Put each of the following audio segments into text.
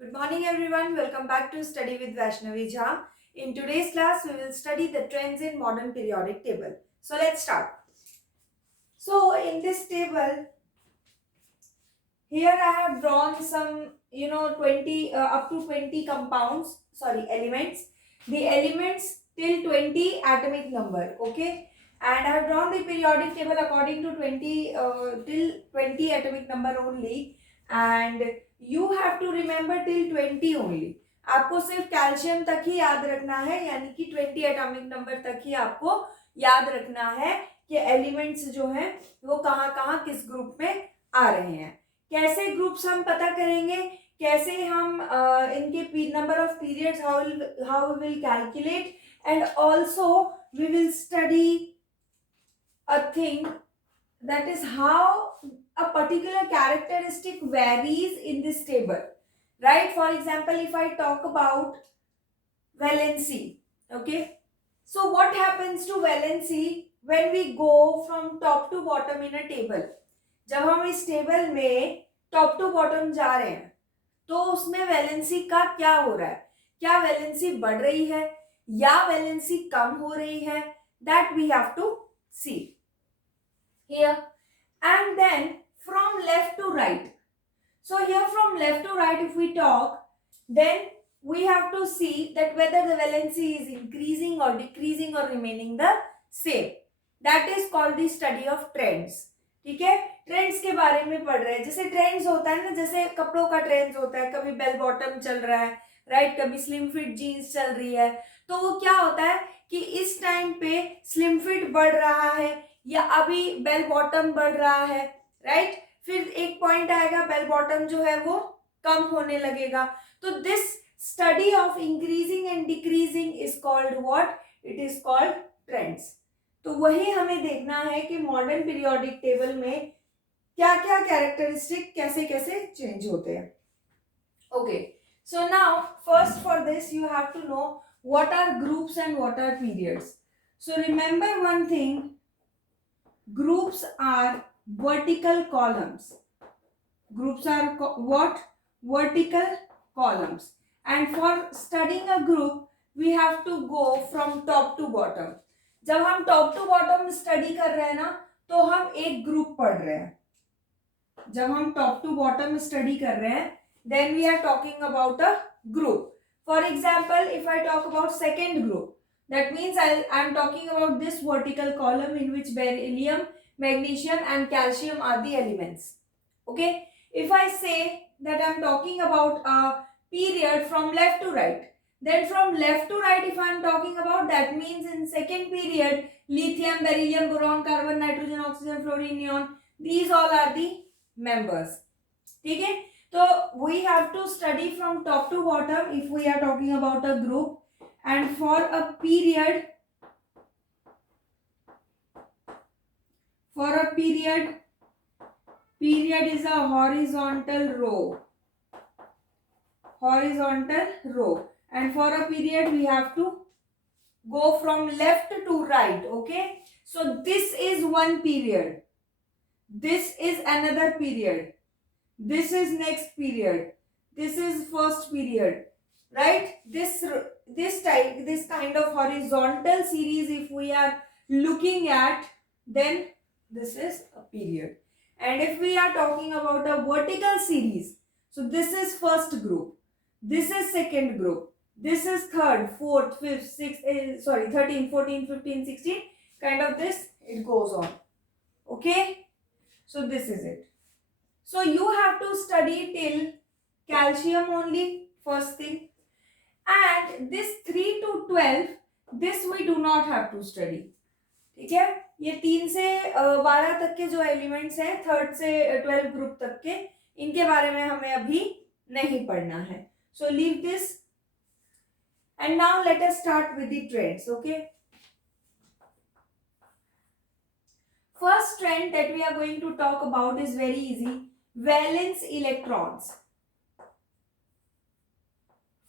Good morning everyone. Welcome back to Study with Vaishnavi Jha. In today's class, we will study the trends in modern periodic table. So let's start. So in this table, here I have drawn some 20 up to 20 compounds, sorry, elements. The elements till 20 atomic number, okay? And I have drawn the periodic table according to 20 till 20 atomic number only, and you have to remember till 20 only. आपको सिर्फ calcium तक ही याद रखना है, यानी कि 20 atomic number तक ही आपको याद रखना है कि एलिमेंट्स जो हैं वो कहाँ कहाँ किस ग्रुप में आ रहे हैं. कैसे ग्रुप्स हम पता करेंगे, कैसे हम इनके number of periods how we will calculate, and also we will study a thing that is how a particular characteristic varies in this table, right? For example, if I talk about valency, okay, so what happens to valency when we go from top to bottom in a table? जब हम इस table में top to bottom जा रहे हैं तो उसमें valency का क्या हो रहा है, क्या वैलेंसी बढ़ रही है या वैलेंसी कम हो रही है, that we have to see here. And then from left to right, so here from left to right if we talk, then we have to see that whether the valency is increasing or decreasing or remaining the same. That is called the study of trends. ठीक है, trends के बारे में पढ़ रहे हैं. जैसे trends होता है ना, जैसे कपड़ों का ट्रेंड्स होता है, कभी बेल बॉटम चल रहा है, राइट, कभी स्लिम फिट जीन्स चल रही है, तो वो क्या होता है कि इस टाइम पे स्लिम फिट बढ़ रहा है या अभी बेल बॉटम बढ़ रहा है, राइट. फिर एक पॉइंट आएगा बेल बॉटम जो है वो कम होने लगेगा. तो this study of increasing and decreasing is called what, it is called trends. तो वही हमें देखना है कि मॉडर्न पीरियोडिक टेबल में क्या क्या कैरेक्टरिस्टिक कैसे कैसे चेंज होते हैं. Okay, so now first for this you have to know what are groups and what are periods. So remember one thing, groups are vertical columns. Groups are what? Vertical columns. And for studying a group, we have to go from top to bottom. जब हम top to bottom study कर रहे हैं ना, तो हम एक group पढ़ रहे हैं. जब हम top to bottom study कर रहे हैं, then we are talking about a group. For example, if I talk about second group, that means I am talking about this vertical column in which beryllium, magnesium and calcium are the elements. Okay. If I say that I am talking about a period from left to right, then from left to right if I am talking about, that means in second period lithium, beryllium, boron, carbon, nitrogen, oxygen, fluorine, neon, these all are the members. ठीक है, तो we have to study from top to bottom if we are talking about a group. And for a period, period is a horizontal row, and for a period we have to go from left to right. Okay, so this is one period, this is another period, this is next period, this is first period, right. This kind of horizontal series if we are looking at, then this is a period. And if we are talking about a vertical series, so this is first group, this is second group, this is third, fourth, fifth, sixth, 13, 14, 15, 16, kind of this, it goes on. Okay, so this is it. So you have to study till calcium only, first thing. And this 3 to 12, this we do not have to study. ठीक है, ये 3 से 12 तक के जो elements हैं, 3rd से 12 group तक के, इनके बारे में हमें अभी नहीं पढ़ना है. So leave this. And now let us start with the trends. Okay. First trend that we are going to talk about is very easy. Valence electrons.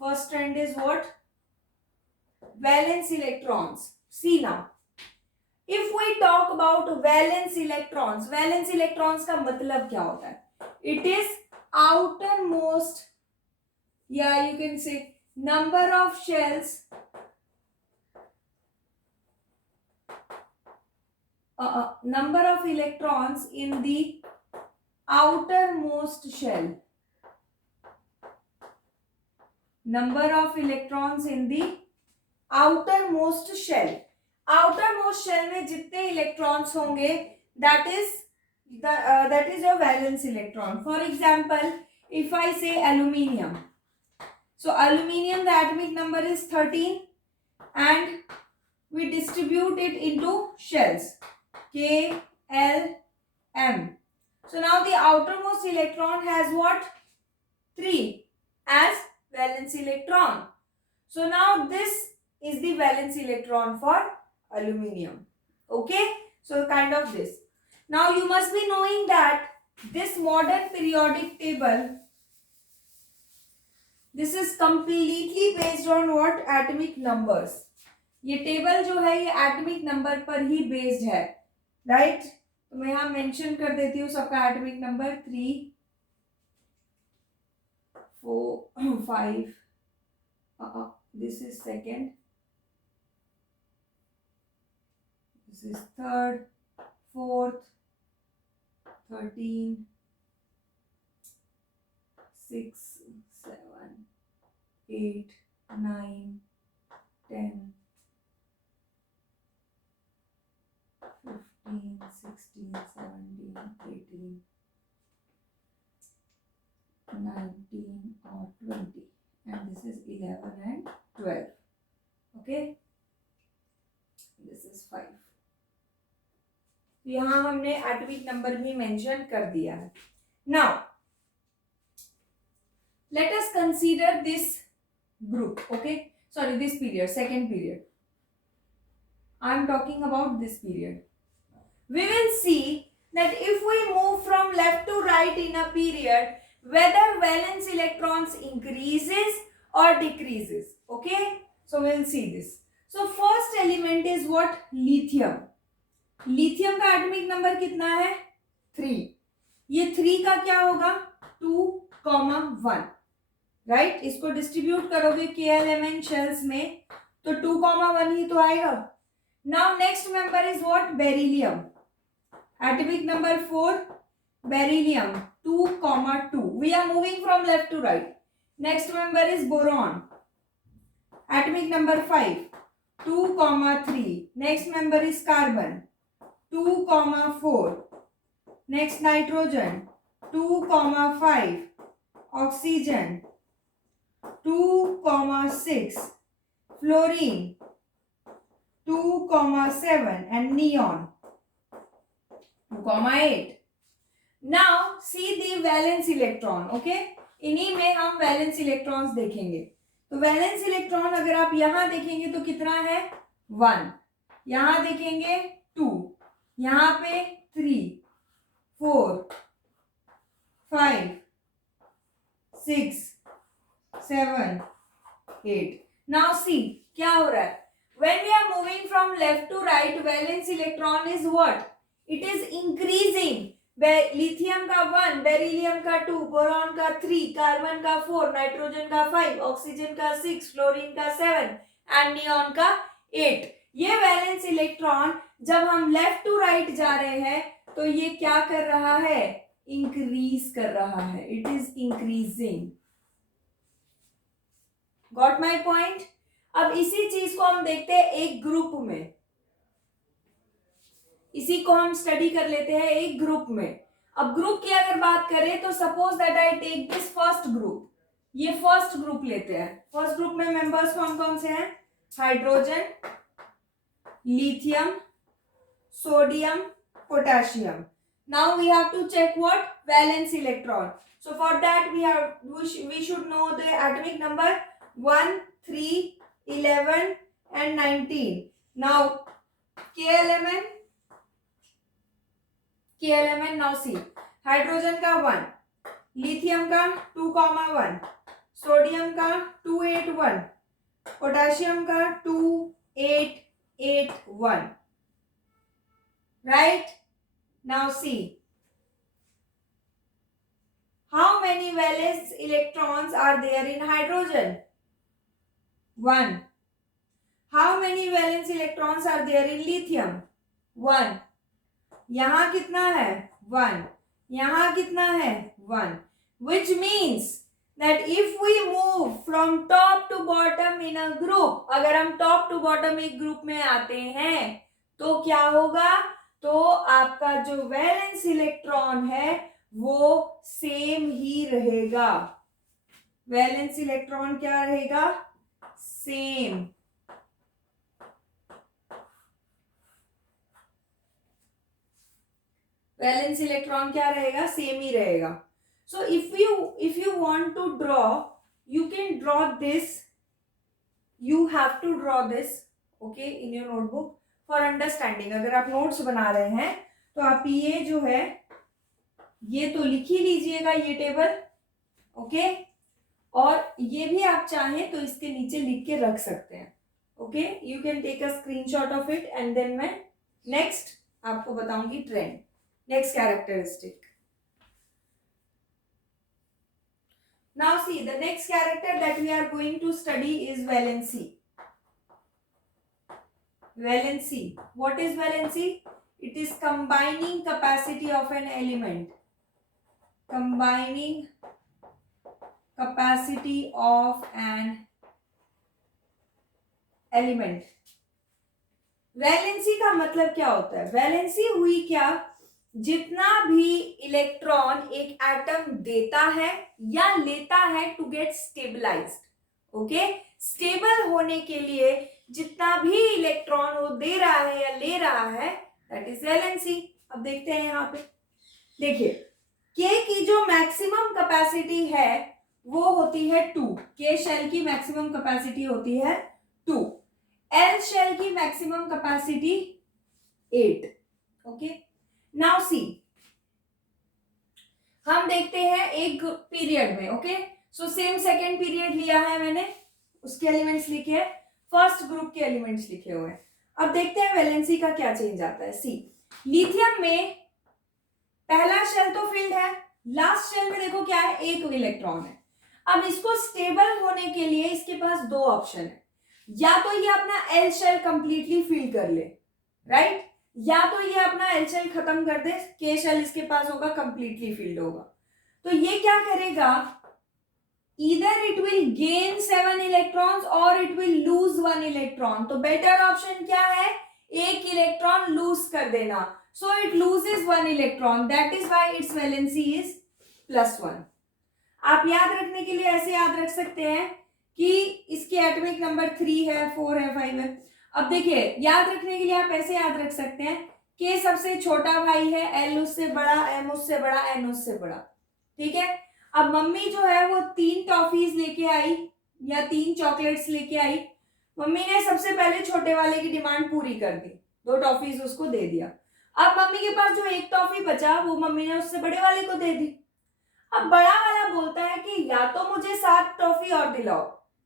First trend is what? Valence electrons. See now. If we talk about valence electrons का मतलब क्या होता है? It is outermost Yeah, you can say number of shells, number of electrons in the outermost shell. Number of electrons in the outermost shell. outermost shell में जितने electrons होंगे, that is your valence electron. For example, if I say aluminium, so aluminium, the atomic number is 13 and we distribute it into shells K, L, M. So now the outermost electron has what? 3 as valence electron. So now this is the valence electron for aluminium. Okay, so kind of this. Now you must be knowing that this modern periodic table, this is completely based on what? Atomic numbers. ये table जो है ये atomic number पर ही based है, right? तो मैं यहाँ mention कर देती हूँ सबका atomic number 3, 4, 5, this is second, this is third, fourth, 13, 6, 7, 8, 9, 10, 15, 16, 17, 18, 19 or 20, and this is 11 and 12. Okay, this is 5. यहाँ हमने एटॉमिक नंबर भी मेंशन कर दिया है. Now let us consider this group. Okay, sorry, this period, second period. I am talking about this period. We will see that if we move from left to right in a period, whether valence electrons increases or decreases. Okay, so we will see this. So first element is what? Lithium. Lithium का atomic number कितना है? 3. ये 3 का क्या होगा? 2,1, right? इसको distribute करोगे KLMN shells में तो 2,1 ही तो आएगा. Now next member is what? Beryllium. Atomic number 4, beryllium 2,2. We are moving from left to right. Next member is boron. Atomic number 5, 2,3. Next member is carbon 2,4. Next nitrogen 2,5. Oxygen 2,6. Fluorine 2,7 and neon 2,8. Now see the valence electron. Okay, इन्हीं में हम valence electrons देखेंगे. तो valence electron अगर आप यहां देखेंगे तो कितना है? 1. यहां देखेंगे 2. यहाँ पे 3, 4, 5, 6, 7, 8. Now see क्या हो रहा है? When we are moving from left to right, valence electron is what? It is increasing. Lithium का 1, बेरिलियम का 2, बोरॉन का 3, कार्बन का 4, नाइट्रोजन का 5, ऑक्सीजन का 6, फ्लोरीन का 7 एंड नियॉन का 8. ये वैलेंस इलेक्ट्रॉन जब हम लेफ्ट टू राइट जा रहे हैं तो ये क्या कर रहा है? इंक्रीज कर रहा है. It is increasing. Got my point? अब इसी चीज को हम देखते हैं एक ग्रुप में. इसी को हम स्टडी कर लेते हैं एक ग्रुप में. अब ग्रुप की अगर बात करें तो suppose that I take this first group. ये फर्स्ट ग्रुप लेते हैं. फर्स्ट ग्रुप में मेंबर्स कौन कौन से हैं? Hydrogen, lithium, sodium, potassium. Now we have to check what? Valence electron. So for that we should know the atomic number 1, 3, 11 and 19. Now KLMN now see. Hydrogen का 1, lithium का 2,1, sodium का 281, potassium का 2,881. Right? Now see. How many valence electrons are there in hydrogen? 1. How many valence electrons are there in lithium? 1. यहाँ कितना है? 1. यहाँ कितना है? 1. Which means that if we move from top to bottom in a group, अगर हम top to bottom एक group में आते हैं तो क्या होगा? तो आपका जो वैलेंस इलेक्ट्रॉन है वो सेम ही रहेगा. वैलेंस इलेक्ट्रॉन क्या रहेगा? सेम. वैलेंस इलेक्ट्रॉन क्या रहेगा? सेम ही रहेगा. So if you want to draw, you can draw this. You have to draw this, okay, in your notebook for understanding. अगर आप नोट्स बना रहे हैं तो आप ये जो है ये तो लिख ही लीजिएगा ये टेबल, ओके, और ये भी आप चाहें तो इसके नीचे लिख के रख सकते हैं, okay. You can take a screenshot of it and then मैं नेक्स्ट आपको बताऊंगी trend. Next characteristic. Now see, the next character that we are going to study is valency. Valency. What is valency? It is combining capacity of an element. Combining capacity of an element. Valency का मतलब क्या होता है? Valency हुई क्या? जितना भी electron एक एटम देता है या लेता है to get stabilised, okay, stable होने के लिए जितना भी इलेक्ट्रॉन वो दे रहा है या ले रहा है, दैट इज वैलेंसी. अब देखते हैं यहाँ पे, देखिए के की जो मैक्सिमम कैपेसिटी है वो होती है 2. के शेल की मैक्सिमम कैपेसिटी होती है 2. एल शेल की maximum capacity 8, okay. Now see, हम देखते हैं एक पीरियड में, okay. So same second period लिया है मैंने, उसके एलिमेंट्स लिखे हैं, फर्स्ट ग्रुप के एलिमेंट्स लिखे हुए हैं. अब देखते हैं वैलेंसी का क्या चेंज आता है. सी, लिथियम में पहला शेल तो फिल्ड है, लास्ट शेल में देखो क्या है, एक इलेक्ट्रॉन है. अब इसको स्टेबल होने के लिए इसके पास दो ऑप्शन है. या तो ये अपना एल शेल कंप्लीटली फिल कर ले, राइट, या तो ये अपना एल शेल खत्म कर दे, के शेल इसके पास होगा कंप्लीटली फिल्ड होगा. तो ये क्या करेगा? Either it will gain 7 electrons और इट विल लूज 1 इलेक्ट्रॉन. तो बेटर ऑप्शन क्या है? एक इलेक्ट्रॉन लूज कर देना. So it loses 1 electron, that is why it's valency is +1. आप याद रखने के लिए ऐसे याद रख सकते हैं कि इसके एटॉमिक नंबर 3 है, 4 है, 5 है. अब देखिए, याद रखने के लिए आप ऐसे याद रख सकते हैं कि सबसे छोटा भाई है, एल उससे बड़ा, एम उससे बड़ा, एन उससे बड़ा, ठीक है. अब मम्मी जो है वो 3 टॉफीज लेके आई या 3 चॉकलेट्स लेके आई. मम्मी ने सबसे पहले छोटे वाले की डिमांड पूरी कर दी, 2 टॉफीज उसको दे दिया. अब मम्मी के पास जो एक टॉफी बचा वो मम्मी ने उससे बड़े वाले को दे दी. अब बड़ा वाला बोलता है कि या तो मुझे 7 टॉफी और दिलाओ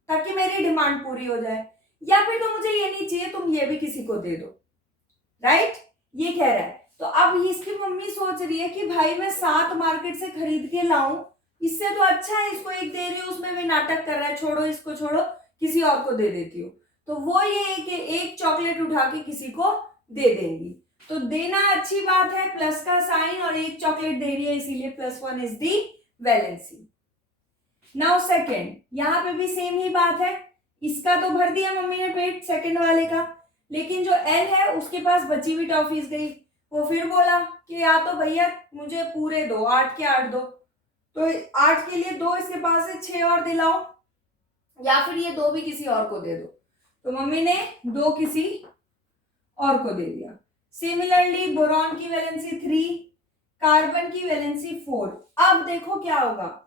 ताकि मेरी डिमांड पूरी हो जाए, या फिर तो मुझे ये नहीं चाहिए, तुम ये भी किसी को दे दो, राइट, ये कह रहा है. तो अब इसकी मम्मी सोच रही है कि भाई मैं 7 मार्केट से खरीद के लाऊं, इससे तो अच्छा है इसको एक दे रही हूँ, उसमें भी नाटक कर रहा है, छोड़ो इसको, छोड़ो किसी और को दे देती हूँ. तो वो ये कि एक चॉकलेट उठा के किसी को दे देंगी. तो देना अच्छी बात है, प्लस का साइन, और एक चॉकलेट दे रही है इसीलिए +1 is the valency. Now second, यहाँ पे भी सेम ही बात है. इसका तो भर दिया मम्मी ने पेट सेकंड वाले का, लेकिन जो एल है उसके पास बची हुई टॉफीज गई. वो फिर बोला कि या तो भैया मुझे पूरे दो, 8 के 8 दो. तो 8 के लिए 2 इसके पास है, 6 और दिलाओ, या फिर ये 2 भी किसी और को दे दो. तो मम्मी ने 2 किसी और को दे दिया. सिमिलरली बोरॉन की वैलेंसी 3, कार्बन की वैलेंसी 4. अब देखो क्या होगा.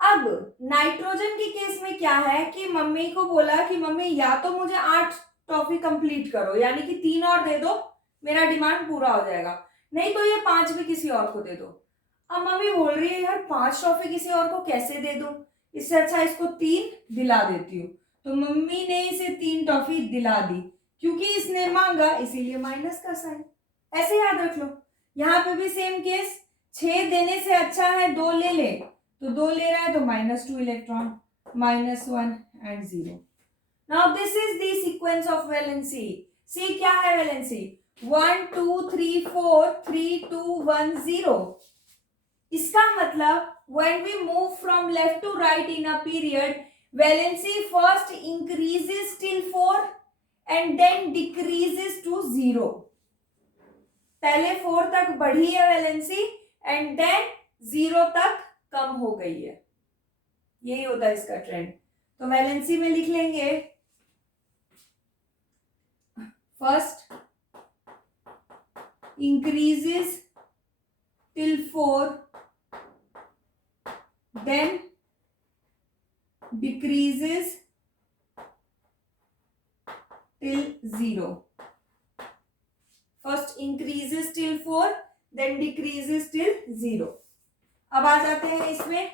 अब नाइट्रोजन की केस में क्या है कि मम्मी को बोला कि मम्मी या तो मुझे 8 टॉफी कंप्लीट करो, यानी कि 3 और दे दो, मेरा डिमांड पूरा हो जाएगा, नहीं तो ये 5 भी किसी और को दे दो. अब मम्मी बोल रही है यार 5 टॉफी किसी और को कैसे दे दूं, इससे अच्छा इसको 3 दिला देती हूँ. तो मम्मी ने इसे 3 टॉफी दिला दी, क्योंकि इसने मांगा इसीलिए माइनस का साइन. ऐसे याद रख लो. यहाँ पे भी सेम केस, 6 देने से अच्छा है 2 ले ले, तो 2 ले रहा है तो -2 electron, -1 and 0. Now this is the sequence of valency. See क्या है वैलेंसी? 1 2 3 4 3 2 1 0. इसका मतलब when we move from left to right in a period, valency first increases till 4 and then decreases to 0. पहले 4 तक बढ़ी है वैलेंसी एंड देन 0 तक कम हो गई है. यही होता है इसका ट्रेंड. तो वैलेंसी में लिख लेंगे first increases till 4, then decreases till 0. First increases till 4, then decreases till 0. अब आ जाते हैं इसमें.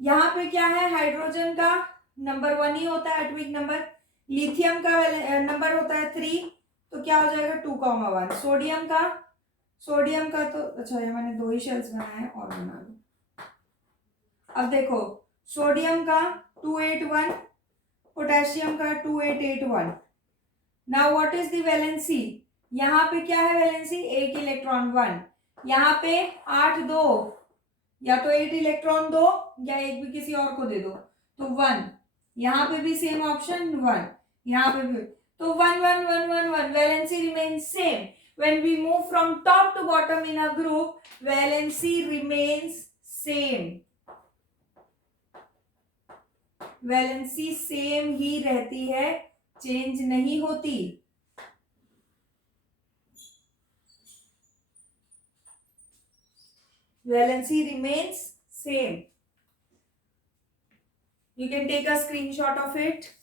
यहां पे क्या है? हाइड्रोजन का नंबर 1 ही होता है एटॉमिक नंबर. लिथियम का नंबर होता है 3, तो क्या हो जाएगा 2,1. सोडियम का तो अच्छा ये मैंने 2 ही शेल्स बनाए हैं और बना लो. अब देखो सोडियम का 281, पोटेशियम का 2881. Now what is the valency? यहाँ पे क्या है वैलेंसी? 1 इलेक्ट्रॉन 1. यहाँ पे 8 2, या तो 8 इलेक्ट्रॉन दो या एक भी किसी और को दे दो तो 1. यहाँ पे भी सेम ऑप्शन 1, यहाँ पे भी. तो 1 1 1 1 1. Valency remains same. When we move from top to bottom in a group, valency remains same. Valency same ही रहती है, चेंज नहीं होती. Valency remains same. You can take a screenshot of it.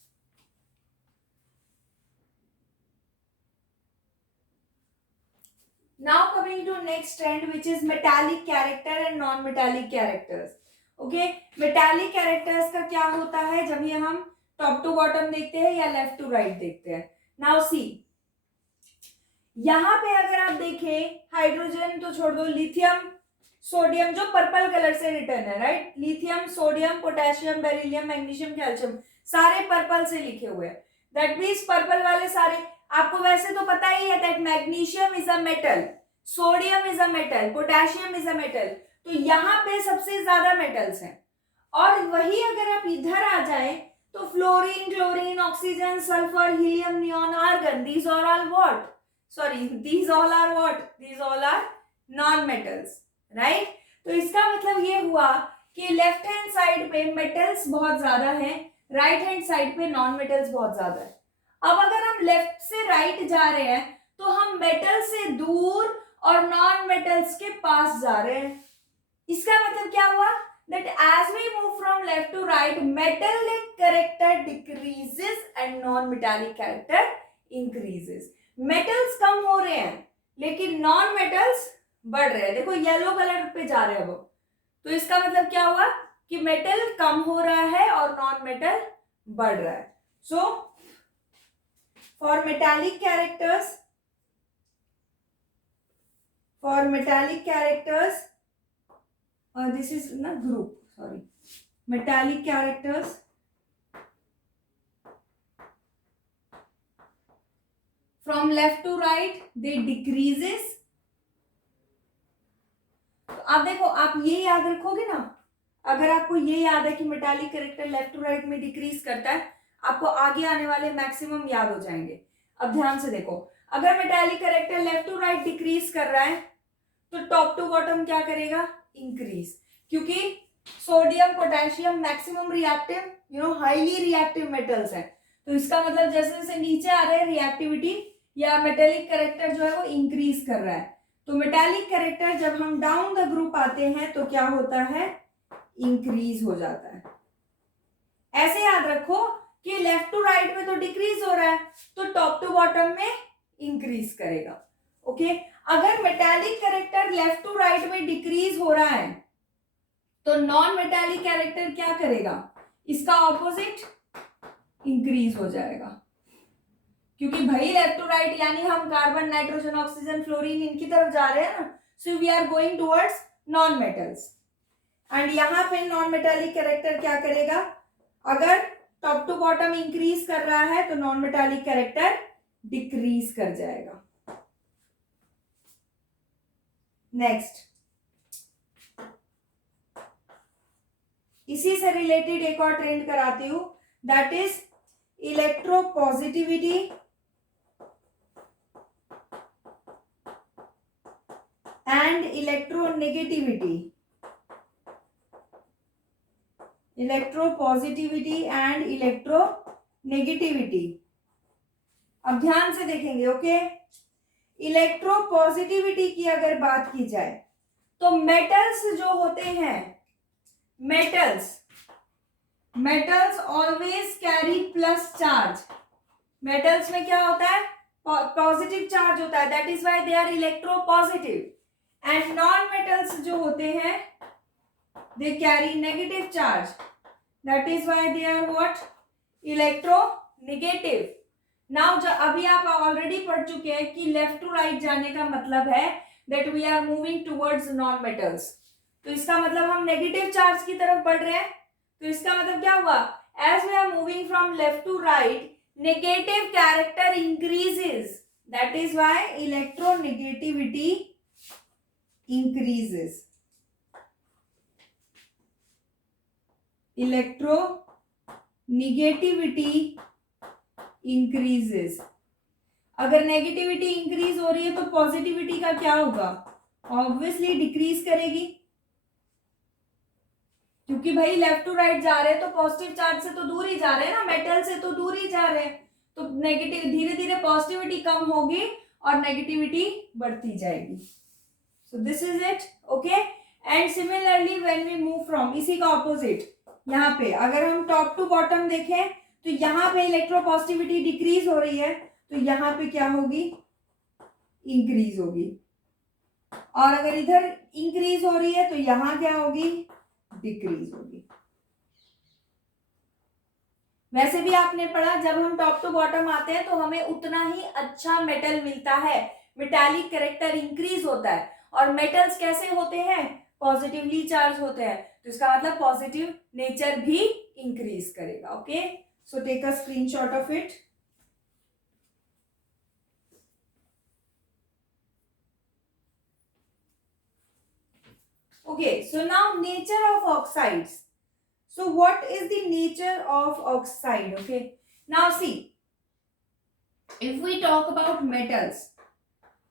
Now coming to next trend, which is metallic character and non-metallic characters. Okay, metallic characters का क्या होता है जब ये हम टॉप टू बॉटम देखते हैं या लेफ्ट टू राइट देखते हैं. नाउ सी, यहाँ पे अगर आप देखें हाइड्रोजन तो छोड़ दो, लिथियम सोडियम जो पर्पल कलर से रिटर्न है, right. Lithium sodium potassium beryllium magnesium calcium सारे पर्पल से लिखे हुए हैं. दैट मीन्स पर्पल वाले सारे. आपको वैसे तो पता ही है that magnesium is a metal, sodium is a metal, potassium is a metal. तो यहाँ पे सबसे ज्यादा मेटल्स हैं. और वही अगर आप इधर आ जाए तो fluorine chlorine oxygen sulphur helium neon argon, these are all what? Sorry, these all are what? These all are non metals, right. तो इसका मतलब ये हुआ कि लेफ्ट हैंड साइड पे मेटल्स बहुत ज्यादा है, राइट हैंड साइड पे नॉन मेटल्स बहुत ज्यादा है. अब अगर हम लेफ्ट से राइट जा रहे हैं तो हम मेटल से दूर और नॉन मेटल्स के पास जा रहे हैं. इसका मतलब क्या हुआ? that as we move from left to right, metallic character decreases and non-metallic character increases. metals कम हो रहे हैं लेकिन नॉन मेटल्स बढ़ रहे हैं. देखो येलो कलर पे जा रहे हैं वो. तो इसका मतलब क्या हुआ कि मेटल कम हो रहा है और नॉन मेटल बढ़ रहा है. So for metallic characters, this is na group, sorry, metallic characters from left to right they decreases. तो आप देखो, आप ये याद रखोगे ना, अगर आपको ये याद है कि metallic character left to right में डिक्रीज करता है, आपको आगे आने वाले मैक्सिमम याद हो जाएंगे. अब ध्यान से देखो, अगर metallic character left to right decrease कर रहा है तो टॉप टू बॉटम क्या करेगा? इंक्रीज. क्योंकि sodium potassium maximum reactive highly reactive metals हैं. तो इसका मतलब जैसे जैसे नीचे आ रहे हैं रिएक्टिविटी या मेटालिक कैरेक्टर जो है वो इंक्रीज कर रहा है. तो मेटालिक कैरेक्टर जब हम डाउन द ग्रुप आते हैं तो क्या होता है? इंक्रीज हो जाता है. ऐसे याद रखो कि लेफ्ट टू राइट में तो डिक्रीज हो रहा है तो टॉप टू बॉटम में इंक्रीज करेगा. ओके, अगर metallic character left to right में डिक्रीज हो रहा है तो नॉन मेटालिक कैरेक्टर क्या करेगा? इसका ऑपोजिट इंक्रीज हो जाएगा. क्योंकि भाई लेफ्ट टू राइट यानी हम कार्बन नाइट्रोजन ऑक्सीजन फ्लोरीन इनकी तरफ जा रहे हैं ना. So we are going towards non metals. And यहाँ पे नॉन मेटालिक कैरेक्टर क्या करेगा, अगर टॉप टू बॉटम इंक्रीज कर रहा है तो नॉन मेटालिक कैरेक्टर डिक्रीज कर जाएगा. नेक्स्ट, इसी से रिलेटेड एक और ट्रेंड कराती हूं, that is electropositivity and electronegativity. Electropositivity and electronegativity. अब ध्यान से देखेंगे. ओके, इलेक्ट्रोपॉजिटिविटी की अगर बात की जाए तो मेटल्स जो होते हैं, metals always carry plus charge. Metals में क्या होता है, पॉजिटिव चार्ज होता है, that is why they are electropositive. And non metals जो होते हैं they carry negative charge, that is why they are what, electronegative. Now अभी आप ऑलरेडी पढ़ चुके हैं कि लेफ्ट टू राइट जाने का मतलब है that we are moving towards non metals. तो इसका मतलब हम नेगेटिव चार्ज की तरफ बढ़ रहे हैं. तो इसका मतलब क्या हुआ, as we are moving from left to right negative character increases, that is why electronegativity increases. Electronegativity increases. अगर नेगेटिविटी इंक्रीज हो रही है तो पॉजिटिविटी का क्या होगा, ऑब्वियसली डिक्रीज करेगी, क्योंकि भाई लेफ्ट टू राइट जा रहे हैं तो पॉजिटिव चार्ज से तो दूर ही जा रहे हैं ना, मेटल से तो दूर ही जा रहे हैं. तो नेगेटिव, धीरे धीरे पॉजिटिविटी कम होगी और नेगेटिविटी बढ़ती जाएगी. So this is it. Okay, and similarly when we move from, इसी का ऑपोजिट यहाँ पे अगर हम टॉप टू बॉटम देखें तो यहाँ पे इलेक्ट्रोपॉजिटिविटी डिक्रीज हो रही है, तो यहाँ पे क्या होगी, इंक्रीज होगी. और अगर इधर इंक्रीज हो रही है तो यहाँ क्या होगी, डिक्रीज होगी. वैसे भी आपने पढ़ा जब हम टॉप टू बॉटम आते हैं तो हमें उतना ही अच्छा मेटल मिलता है, मेटालिक कैरेक्टर इंक्रीज होता है. और मेटल्स कैसे होते हैं, पॉजिटिवली चार्ज होते हैं, तो इसका मतलब पॉजिटिव नेचर भी इंक्रीज करेगा. Okay, so take a screenshot of it. Okay, so now nature of oxides. So what is the nature of oxide? Okay, now see, if we talk about metals,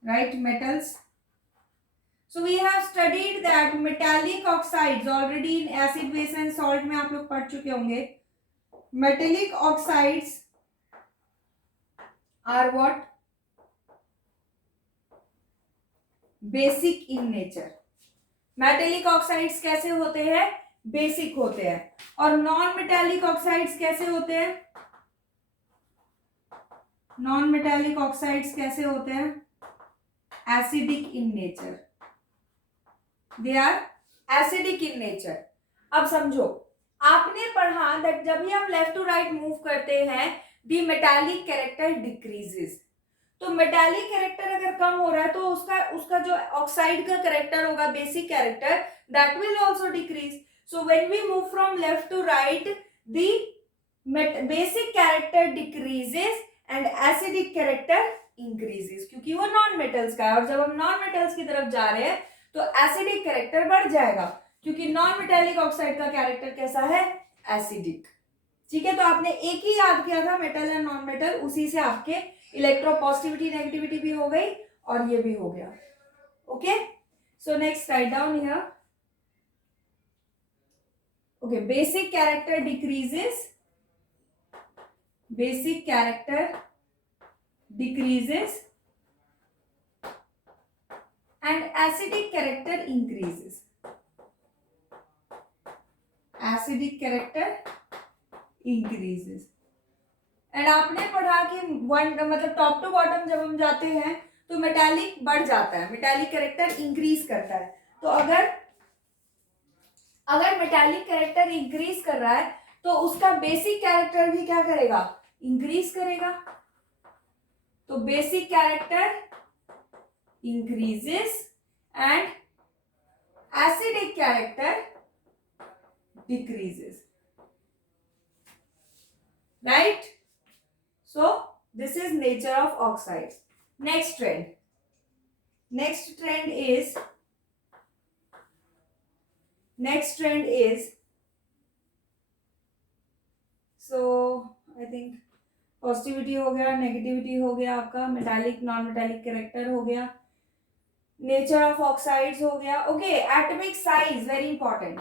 right, metals, so we have studied that metallic oxides already in acid, base and salt में आप लोग पढ़ चुके होंगे. Metallic oxides are what, basic in nature. Metallic oxides कैसे होते हैं, basic होते हैं. और नॉन मेटालिक ऑक्साइड्स कैसे होते हैं, नॉन मेटालिक ऑक्साइड्स कैसे होते हैं, acidic in nature. They are acidic in nature. अब समझो, आपने पढ़ा दैट जब भी हम लेफ्ट टू राइट मूव करते हैं द मेटालिक कैरेक्टर डिक्रीजेस. तो मेटालिक कैरेक्टर अगर कम हो रहा है तो उसका जो ऑक्साइड का कैरेक्टर होगा, basic character, that will also decrease. So when we move from left to right the basic character decreases and acidic character increases, क्योंकि वो नॉन मेटल्स का है. और जब हम नॉन मेटल्स की तरफ जा रहे हैं तो एसिडिक कैरेक्टर बढ़ जाएगा, क्योंकि नॉन मेटालिक ऑक्साइड का कैरेक्टर कैसा है, एसिडिक. ठीक है, तो आपने एक ही याद किया था, मेटल एंड नॉन मेटल, उसी से आपके इलेक्ट्रोपॉजिटिविटी नेगेटिविटी भी हो गई और ये भी हो गया. Okay, so next write down here. Okay, basic character decreases, basic character decreases and acidic character increases. Acidic character increases. And आपने पढ़ा कि मतलब टॉप टू बॉटम जब हम जाते हैं तो मेटालिक बढ़ जाता है, मेटालिक कैरेक्टर इंक्रीज करता है. तो अगर मेटालिक कैरेक्टर इंक्रीज कर रहा है तो उसका बेसिक कैरेक्टर भी क्या करेगा, इंक्रीज करेगा. तो basic character increases and acidic character decreases, right? So this is nature of oxides. Next trend is so I think positivity हो गया, नेगेटिविटी हो गया, आपका मेटालिक नॉन मेटालिक कैरेक्टर हो गया, नेचर ऑफ ऑक्साइड्स हो गया. Okay, atomic size very important.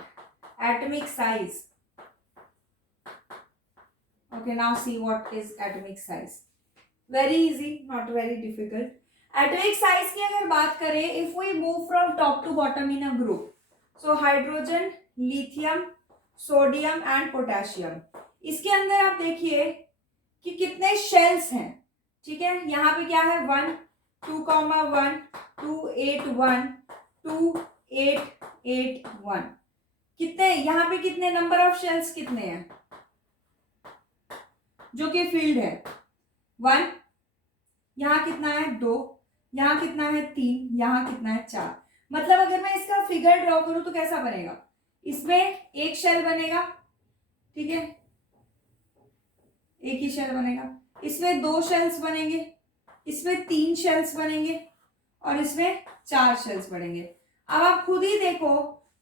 Atomic size. Okay, now see what is atomic size. Very easy, not very difficult. Atomic size की अगर बात करें, if we move from top to bottom in a group, so hydrogen, lithium, sodium and potassium. इसके अंदर आप देखिए कि कितने शेल्स हैं. ठीक है, यहाँ पे क्या है 1 2,1 2 8 1 2 8 8 1. कितने यहाँ पे कितने नंबर ऑफ शेल्स कितने हैं जो कि फील्ड है 1, यहाँ कितना है 2, यहाँ कितना है 3, यहाँ कितना है 4. मतलब अगर मैं इसका फिगर ड्रॉ करूं तो कैसा बनेगा, इसमें एक शेल बनेगा. ठीक है, एक ही शेल बनेगा. इसमें 2 शेल्स बनेंगे, इसमें 3 शेल्स बनेंगे और इसमें 4 शेल्स बनेंगे. अब आप खुद ही देखो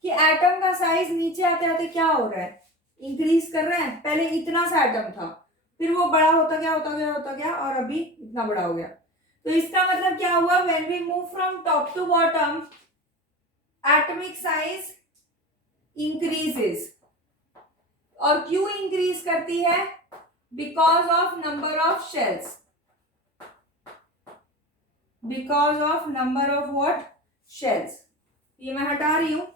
कि एटम का साइज नीचे आते आते क्या हो रहा है, इंक्रीज कर रहा है. पहले इतना सा एटम था, फिर वो बड़ा होता गया और अभी इतना बड़ा हो गया. तो इसका मतलब क्या हुआ, when we move from top to bottom atomic size increases. और क्यों इंक्रीज करती है, because of number of shells. Because of number of what, shells. ये मैं हटा रही हूं.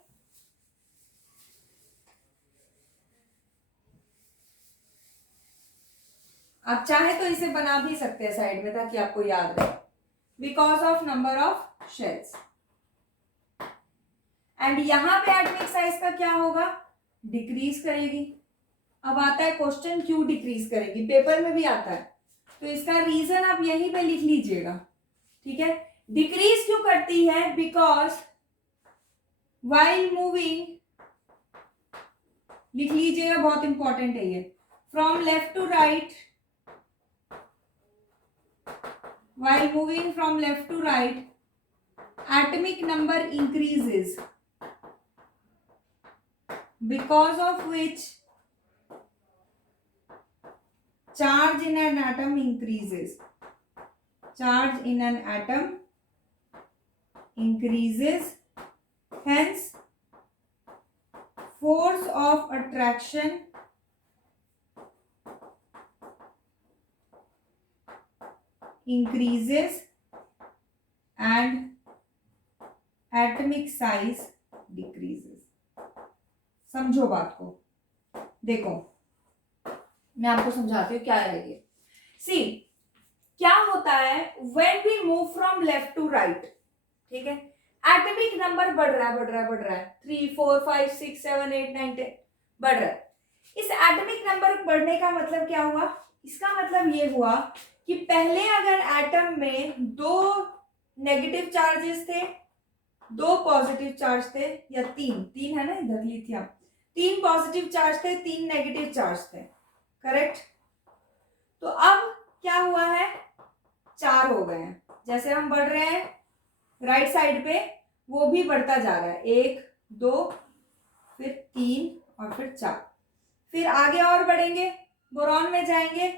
आप चाहे तो इसे बना भी सकते हैं साइड में ताकि आपको याद रहे. Because of number of shells. And यहां पे एटॉमिक साइज का क्या होगा, डिक्रीज करेगी. अब आता है क्वेश्चन, क्यों डिक्रीज करेगी, पेपर में भी आता है. तो इसका रीजन आप यहीं पे लिख लीजिएगा. ठीक है, डिक्रीज क्यों करती है, बिकॉज व्हाइल मूविंग, लिख लीजिएगा, बहुत इंपॉर्टेंट है ये, from left to right. While moving from left to right, atomic number increases, because of which charge in an atom increases. Charge in an atom increases, hence force of attraction increases and atomic size decreases. समझो बात को. देखो मैं आपको समझाती हूँ क्या है ये. सी, क्या होता है when we move from left to right. ठीक है, एटॉमिक नंबर बढ़ रहा है 3 4 5 6 7 8 9 10 बढ़ रहा है. इस एटॉमिक नंबर बढ़ने का मतलब क्या हुआ, इसका मतलब ये हुआ कि पहले अगर एटम में 2 नेगेटिव चार्जेस थे, 2 पॉजिटिव चार्ज थे, या 3 है ना इधर लिथियम, 3 पॉजिटिव चार्ज थे, 3 नेगेटिव चार्ज थे. करेक्ट. तो अब क्या हुआ है, 4 हो गए हैं. जैसे हम बढ़ रहे हैं राइट साइड पे, वो भी बढ़ता जा रहा है. 1 2 फिर 3 और फिर 4. फिर आगे और बढ़ेंगे, बोरॉन में जाएंगे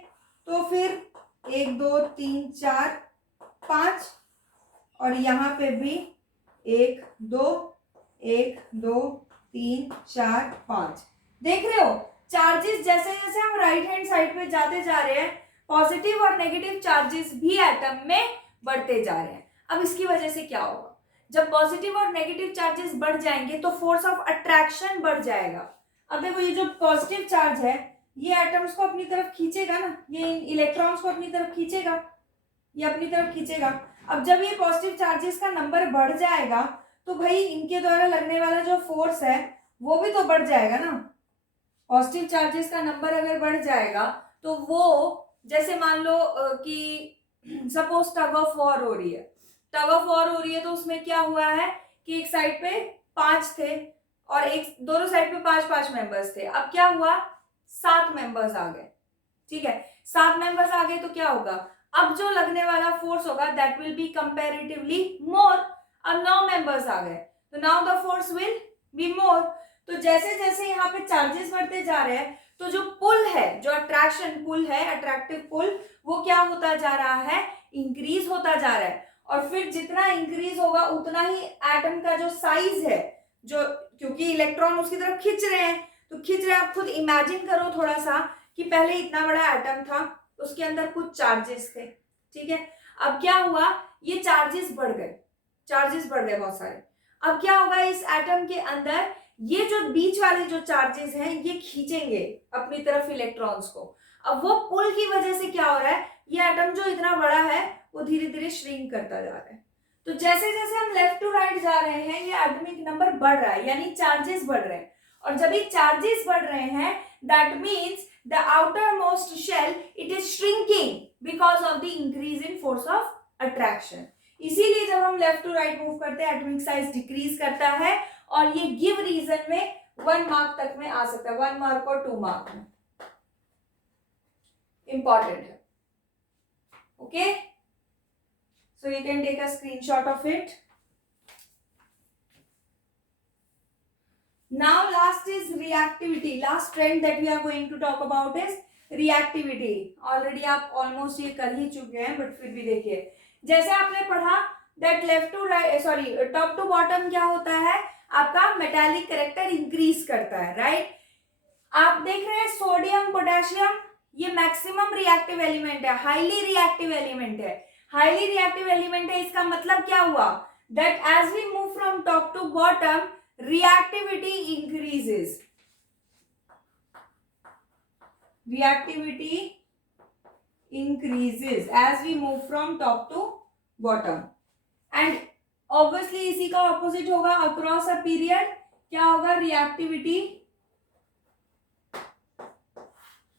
तो फिर 1 2 3 4 5 और यहाँ पे भी 1 2 1 2 3 4 5. देख रहे हो चार्जेस, जैसे जैसे हम राइट हैंड साइड पे जाते जा रहे हैं, पॉजिटिव और नेगेटिव चार्जेस भी एटम में बढ़ते जा रहे हैं. अब इसकी वजह से क्या होगा, जब पॉजिटिव और नेगेटिव चार्जेस बढ़ जाएंगे तो फोर्स ऑफ अट्रैक्शन बढ़ जाएगा. अब देखो ये जो पॉजिटिव चार्ज है ये एटम्स को अपनी तरफ खींचेगा ना, ये इलेक्ट्रॉन्स को अपनी तरफ खींचेगा, ये अपनी तरफ खींचेगा. अब जब ये पॉजिटिव चार्जेस का नंबर बढ़ जाएगा तो भाई इनके द्वारा लगने वाला जो फोर्स है वो भी तो बढ़ जाएगा ना. पॉजिटिव चार्जेस का नंबर अगर बढ़ जाएगा तो वो, जैसे मान लो कि सपोज टग ऑफ वॉर हो रही है, तो उसमें क्या हुआ है कि एक साइड पे 5 थे, और एक दोनों साइड पे 5-5 मेंबर्स थे। अब क्या हुआ, 7 मेंबर्स आ गए, ठीक है। 7 मेंबर्स आ गए तो क्या होगा, अब जो लगने वाला फोर्स होगा दैट विल बी कंपैरेटिवली मोर। अब 9 मेंबर्स आ गए तो now the force will be more. तो जैसे जैसे यहाँ पे चार्जेस बढ़ते जा रहे हैं तो जो पुल है, जो अट्रैक्शन पुल है, अट्रैक्टिव पुल, वो क्या होता जा रहा है, इंक्रीज होता जा रहा है। और फिर जितना इंक्रीज होगा उतना ही एटम का जो साइज है, जो क्योंकि इलेक्ट्रॉन उसकी तरफ खींच रहे हैं, तो खींच रहे हैं, आप खुद इमेजिन करो थोड़ा सा कि पहले इतना बड़ा एटम था, उसके अंदर कुछ चार्जेस थे, ठीक है। अब क्या हुआ, ये चार्जेस बढ़ गए, चार्जेस बढ़ गए बहुत सारे। अब क्या होगा, इस एटम के अंदर ये जो बीच वाले जो चार्जेस हैं ये खींचेंगे अपनी तरफ इलेक्ट्रॉन्स को। अब वो पुल की वजह से क्या हो रहा है, ये एटम जो इतना बड़ा है वो धीरे धीरे श्रिंक करता जा रहा है। तो जैसे जैसे हम लेफ्ट टू राइट जा रहे हैं ये एटॉमिक नंबर बढ़ रहा है, यानी चार्जेस बढ़ रहे हैं। और जब ये चार्जेस बढ़ रहे हैं that means the outermost shell it is shrinking because of the increase in force of attraction। इसीलिए जब हम लेफ्ट टू राइट मूव करते हैं एटॉमिक साइज डिक्रीज करता है, और ये गिव रीजन में 1 मार्क तक में आ सकता है, 1 मार्क और 2 मार्क में, इंपॉर्टेंट है। Okay, so you can take a screenshot of it। Now last is reactivity। Last trend that we are going to talk about is reactivity। Already आप almost ये कर ही चुके हैं, but फिर भी देखिए, जैसे आपने पढ़ा that left to right, sorry, top to bottom क्या होता है, आपका मेटालिक कैरेक्टर इंक्रीज करता है, राइट। आप देख रहे हैं सोडियम पोटेशियम, ये मैक्सिमम रिएक्टिव एलिमेंट है, हाईली रिएक्टिव एलिमेंट है, हाईली रिएक्टिव एलिमेंट है। इसका मतलब क्या हुआ, that as we move from top to bottom reactivity increases, reactivity increases as we move from top to bottom। and obviously इसी का opposite होगा, across a period क्या होगा, reactivity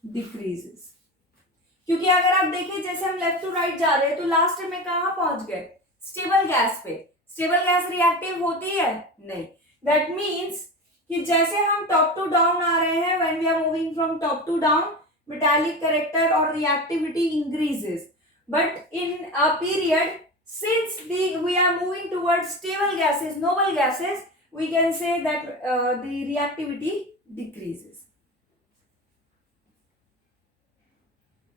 decreases। क्योंकि अगर आप देखें जैसे हम लेफ्ट टू राइट जा रहे हैं तो लास्ट में कहां पहुंच गए, स्टेबल गैस पे। स्टेबल गैस रिएक्टिव होती है नहीं, दैट मीन्स कि जैसे हम टॉप टू डाउन आ रहे हैं, when we are moving from top to down, metallic character और reactivity increases, but in a period since we are moving towards stable gases, noble gases, we can say that the reactivity decreases।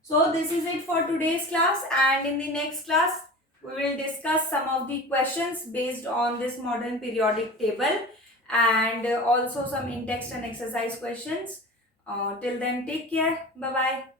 So this is it for today's class, and in the next class we will discuss some of the questions based on this modern periodic table, and also some in text and exercise questions। Till then, take care, bye bye।